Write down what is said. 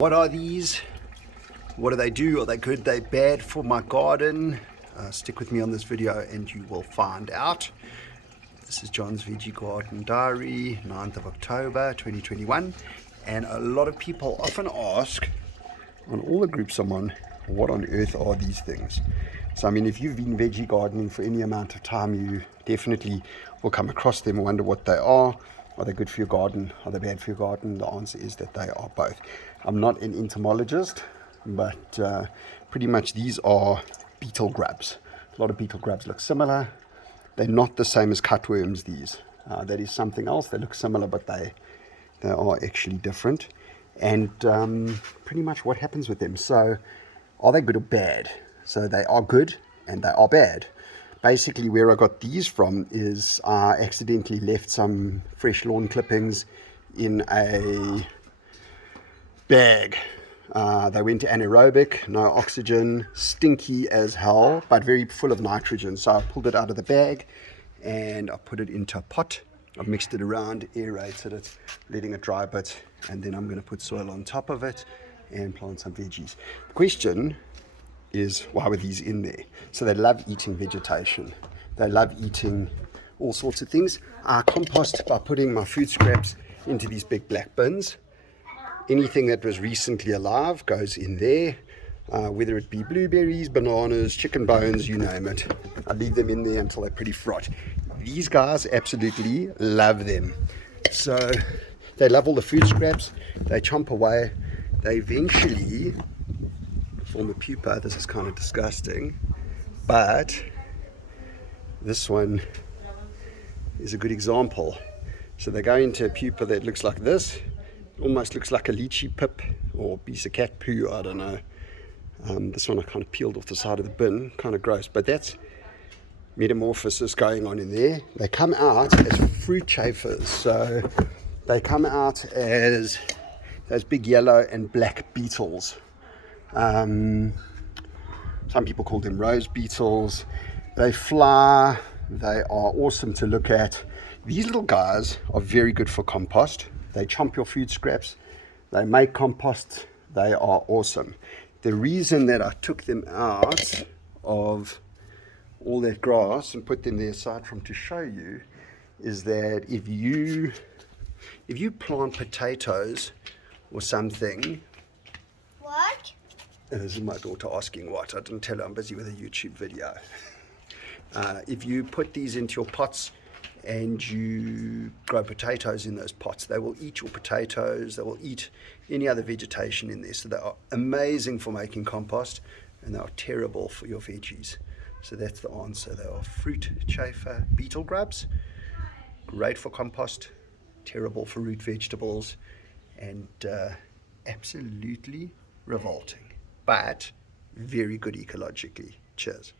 What are these? What do they do? Are they good? Are they bad for my garden? Stick with me on this video and you will find out. This is John's Veggie Garden Diary, 9th of October 2021. And a lot of people often ask on all the groups I'm on, what on earth are these things? So I mean, if you've been veggie gardening for any amount of time, you definitely will come across them and wonder what they are. Are they good for your garden? Are they bad for your garden? The answer is that they are both. I'm not an entomologist, but pretty much these are beetle grubs. A lot of beetle grubs look similar. They're not the same as cutworms, these. That is something else. They look similar, but they are actually different. And pretty much what happens with them. So are they good or bad? So they are good and they are bad. Basically, where I got these from is I accidentally left some fresh lawn clippings in a bag. They went anaerobic, no oxygen, stinky as hell, but very full of nitrogen. So I pulled it out of the bag and I put it into a pot. I've mixed it around, aerated it, letting it dry a bit, and then I'm going to put soil on top of it and plant some veggies. The question is, why were these in there? So they love eating vegetation. They love eating all sorts of things. I compost by putting my food scraps into these big black bins. Anything that was recently alive goes in there, whether it be blueberries, bananas, chicken bones, you name it. I leave them in there until they're pretty fraught. These guys absolutely love them. So they love all the food scraps. They chomp away. They eventually form a pupa. This is kind of disgusting, but this one is a good example. So they go into a pupa that looks like this, almost looks like a lychee pip or a piece of cat poo, I don't know. This one I kind of peeled off the side of the bin, kind of gross, but that's metamorphosis going on in there. They come out as fruit chafers, so they come out as those big yellow and black beetles. Some people call them rose beetles. They fly. They are awesome to look at. These little guys are very good for compost. They chomp your food scraps. They make compost. They are awesome. The reason that I took them out of all that grass and put them there aside from to show you is that if you plant potatoes or something. What? This is my daughter asking what. I didn't tell her I'm busy with a YouTube video. If you put these into your pots and you grow potatoes in those pots, they will eat your potatoes. They will eat any other vegetation in there. So they are amazing for making compost and they are terrible for your veggies. So that's the answer. They are fruit chafer beetle grubs. Great for compost, terrible for root vegetables, and absolutely revolting, but very good ecologically. Cheers.